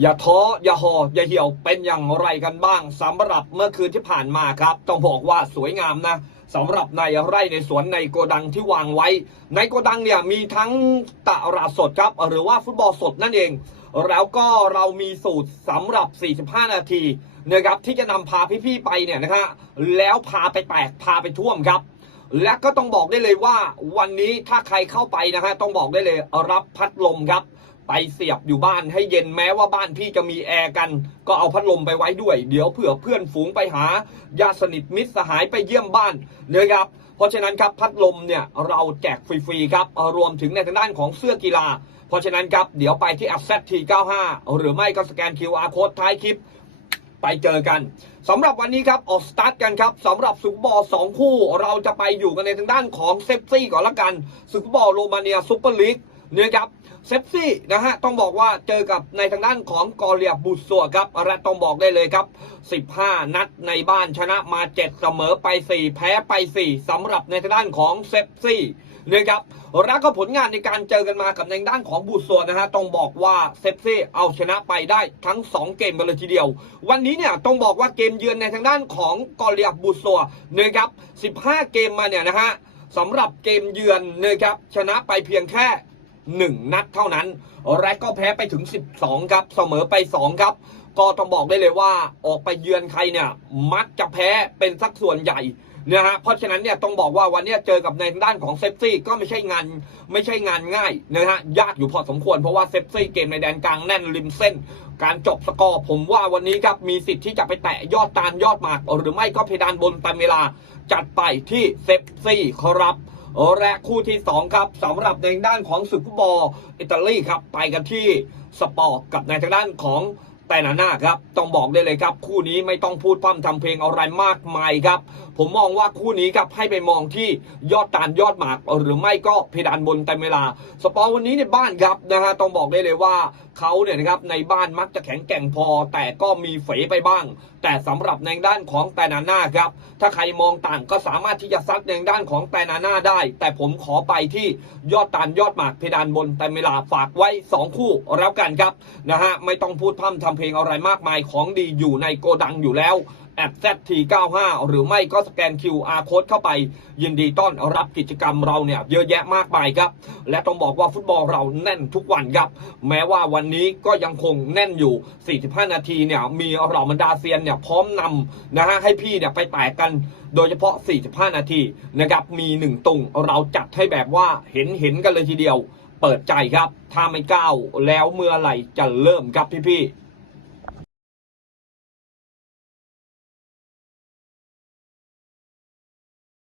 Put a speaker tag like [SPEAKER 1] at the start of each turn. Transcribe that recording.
[SPEAKER 1] อย่าท้ออย่าหออย่าเหี่ยวเป็นอย่างไรกันบ้างสำหรับเมื่อคืนที่ผ่านมาครับ ต้องบอกว่าสวยงามนะสำหรับในไร่ในสวนในโกดังที่วางไว้ ในโกดังเนี่ยมีทั้งตลาดสดครับ หรือว่าฟุตบอลสดนั่นเอง แล้วก็เรามีสูตรสำหรับ 45 นาทีนะครับที่จะนำพาพี่ๆไปเนี่ยนะฮะแล้วพาไปแตกพาไปท่วมครับ และก็ต้องบอกได้เลยว่าวันนี้ถ้าใครเข้าไปนะฮะต้องบอกได้เลยรับพัดลมครับ ไปเสียบอยู่บ้านให้เย็นแม้ว่าบ้านพี่จะมีแอร์กัน ก็เอาพัดลมไปไว้ด้วย เดี๋ยวเผื่อเพื่อนฝูงไปหาญาติสนิทมิตรสหายไปเยี่ยมบ้านเนะครับ เพราะฉะนั้นครับพัดลมเนี่ยเราแจกฟรีๆครับรวมถึงในทางด้านของเสื้อกีฬา เพราะฉะนั้นครับเดี๋ยวไปที่ a ซ t T95 หรือไม่ก็สแกน QR Code ท้ายคลิปไปเจอกันสำหรับวันนี้ครับออกสตาร์ทกันครับสำหรับซุปเปอร์บอลสองคู่ เราจะไปอยู่กันในทางด้านของเซฟซี่ก่อนละกันซุปเปอร์บอลโรมาเนียซุปเปอร์ลีกเนี่ยครับ เซฟซี่นะฮะต้องบอกว่าเจอกับในทางด้านของกอเรียบุตสัวครับและต้องบอกได้เลยครับ 15 นัดในบ้านชนะมา 7 เสมอไป 4 แพ้ไป 4สำหรับในทางด้านของเซฟซี่นะครับแล้วก็ผลงานในการเจอกันมากับในด้านของบุตสัวนะฮะต้องบอกว่าเซฟซี่เอาชนะไปได้ทั้ง 2 เกมกันเลยทีเดียว วันนี้เนี่ยต้องบอกว่าเกมเยือนในทางด้านของกอเรียบุตสัวนะครับ 15 เกมมาเนี่ยนะฮะสำหรับเกมเยือนนะครับชนะไปเพียงแค่ 1 นัดเท่านั้น และก็แพ้ไปถึง 12 ครับ เสมอไป 2 ครับ ก็ต้องบอกได้เลยว่าออกไปเยือนใครเนี่ย มักจะแพ้เป็นสักส่วนใหญ่นะฮะเพราะฉะนั้นเนี่ยต้องบอกว่าวันนี้เจอกับในด้านของเซฟซี่ก็ไม่ใช่งานไม่ใช่งานง่ายนะฮะยากอยู่พอสมควรเพราะว่าเซฟซี่เกมในแดนกลางแน่นริมเส้น การจบสกอร์ผมว่าวันนี้ครับมีสิทธิ์ที่จะไปแตะยอดตาลยอดหมาก หรือไม่ก็เพดานบนตามเวลาจัดไปที่เซฟซี่ครับ และคู่ที่ 2 ครับสำหรับในด้านของศึกฟุตบอลอิตาลีครับ ไปกันที่สปอร์ตกับในทางด้านของแต่นาน่าครับ ต้องบอกได้เลยครับ คู่นี้ไม่ต้องพูดพร่ำทำเพลงอะไรมากมายครับ ผมมองว่าคู่นี้ครับให้ไปมองที่ยอดตาลยอดหมากหรือไม่ก็เพดานบนเต็มเวลา สปอร์วันนี้ในบ้านครับนะฮะต้องบอกได้เลยว่าเขาเนี่ยนะครับในบ้านมักจะแข็งแกร่งพอ แต่ก็มีเฟไปบ้าง แต่สำหรับในด้านของแตนาน่าครับ ถ้าใครมองต่างก็สามารถที่จะซัดในด้านของแตนาน่าได้ แต่ผมขอไปที่ยอดตาลยอดหมากเพดานบนแต่เวลาฝากไว้ 2 คู่แล้วกันครับนะฮะไม่ต้องพูดพร่ำทำเพลงอะไรมากมายของดีอยู่ในโกดังอยู่แล้ว ZT95 หรือไม่ก็สแกน QR Code เข้าไป ยินดีต้อนรับกิจกรรมเราเนี่ยเยอะแยะมากมายครับ และต้องบอกว่าฟุตบอลเราแน่นทุกวันครับ แม้ว่าวันนี้ก็ยังคงแน่นอยู่ 45 นาทีเนี่ยมีเราบรรดาเซียนเนี่ยพร้อมนำนะฮะให้พี่เนี่ยไปแตกกันโดยเฉพาะ 45 นาทีนะครับมีหนึ่งตุงเราจัดให้แบบว่าเห็นเห็นกันเลยทีเดียว เปิดใจครับ ถ้าไม่ก้าวแล้วเมื่อไหร่จะเริ่มครับพี่ๆ